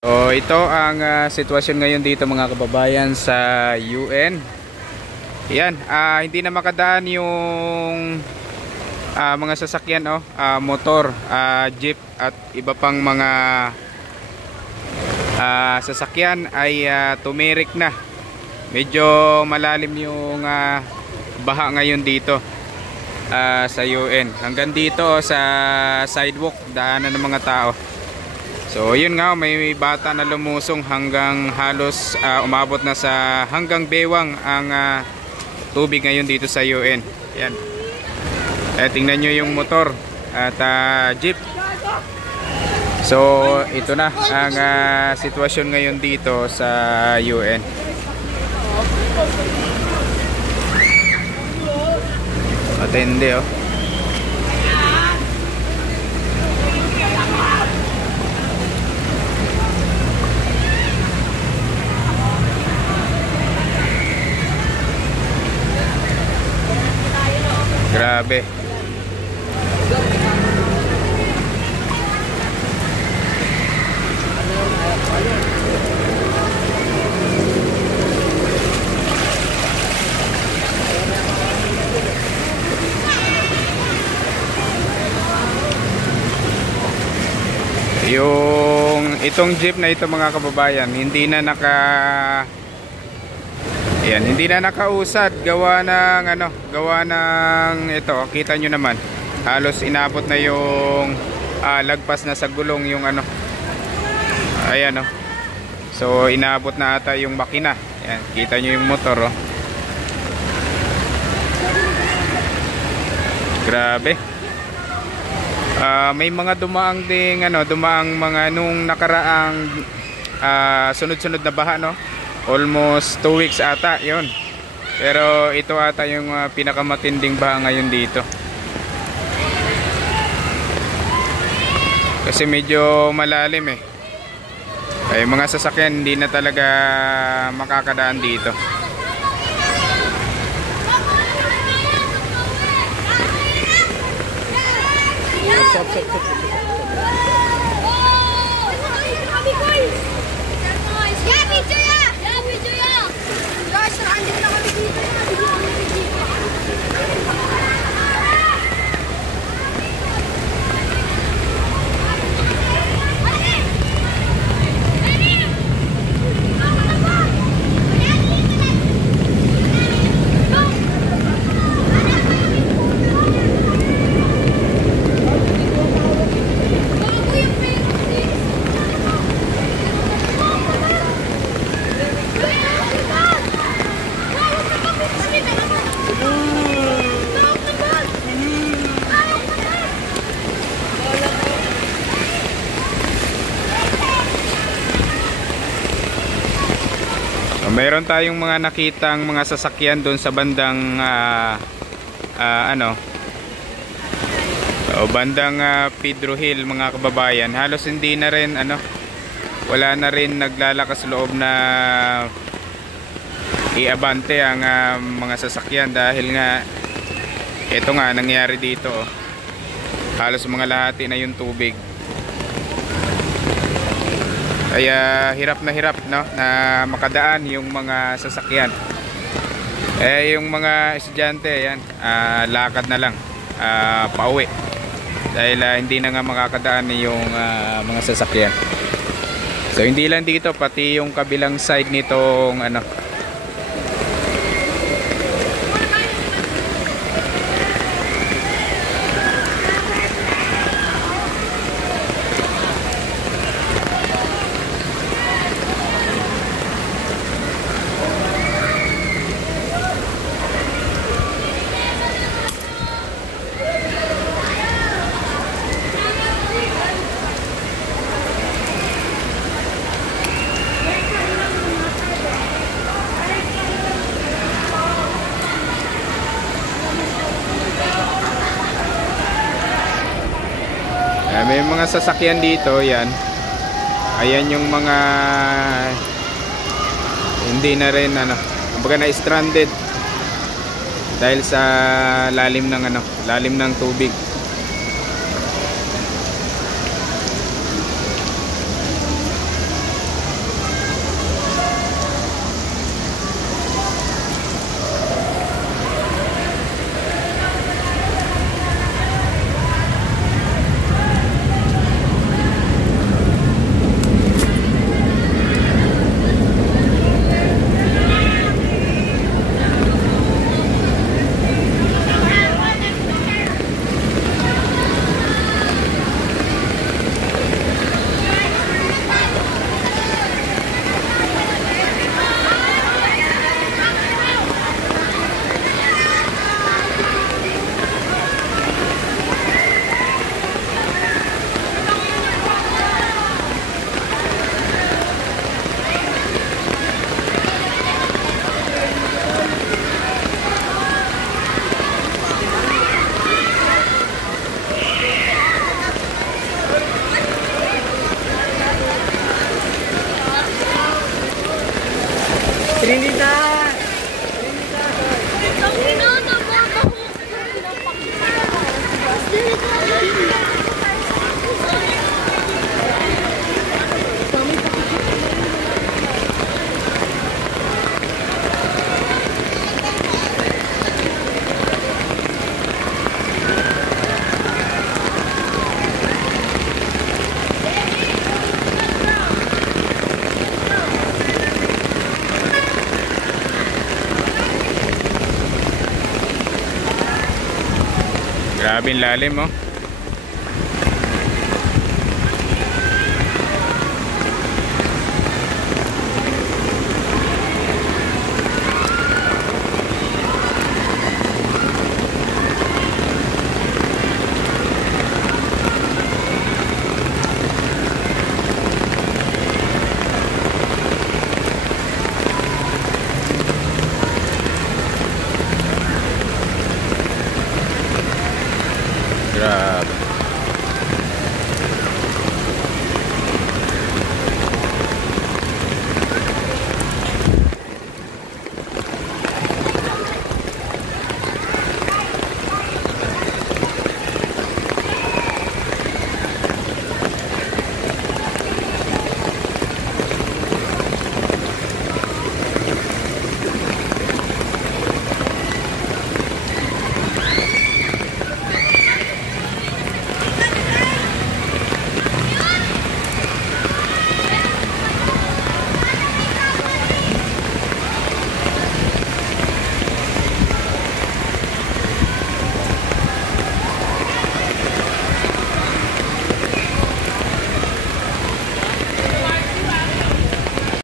So ito ang sitwasyon ngayon dito mga kababayan sa UN. Yan, hindi na makadaan yung mga sasakyan, motor, jeep at iba pang mga sasakyan ay tumirik na. Medyo malalim yung baha ngayon dito sa UN. Hanggang dito sa sidewalk, daanan ng mga tao. So yun nga, may bata na lumusong hanggang halos umabot na sa hanggang bewang ang tubig ngayon dito sa UN. Yan. Tingnan nyo yung motor at jeep. So ito na ang sitwasyon ngayon dito sa UN. Matindi oh. Grabe. Itong jeep na ito mga kababayan, hindi na nakausad gawa ng ito, kita nyo naman halos inabot na yung lagpas na sa gulong yung ayan oh. So inabot na ata yung makina. Ayan, kita nyo yung motor oh. Grabe. May mga dumaang ding dumaang mga nung nakaraang sunod-sunod na baha no. Almost 2 weeks ata yon. Pero ito ata yung pinakamatinding baha ngayon dito. Kasi medyo malalim eh. Ay mga sasakyan hindi na talaga makakadaan dito. Mayroon tayong mga nakitang mga sasakyan doon sa bandang bandang Pedro Hill mga kababayan. Halos hindi na rin wala na rin naglalakas loob na iabante ang mga sasakyan dahil nga ito nga nangyari dito oh. Halos mga lahati na yung tubig. Kaya hirap no na makadaan yung mga sasakyan. Yung mga estudyante yan, lakad na lang pauwi dahil hindi na nga makakadaan yung mga sasakyan. So hindi lang dito, pati yung kabilang side nitong may mga sasakyan dito yan. Ayan yung mga hindi na rin kumbaga na stranded dahil sa lalim ng tubig. Trinidad! Grabe ang lalim, oh.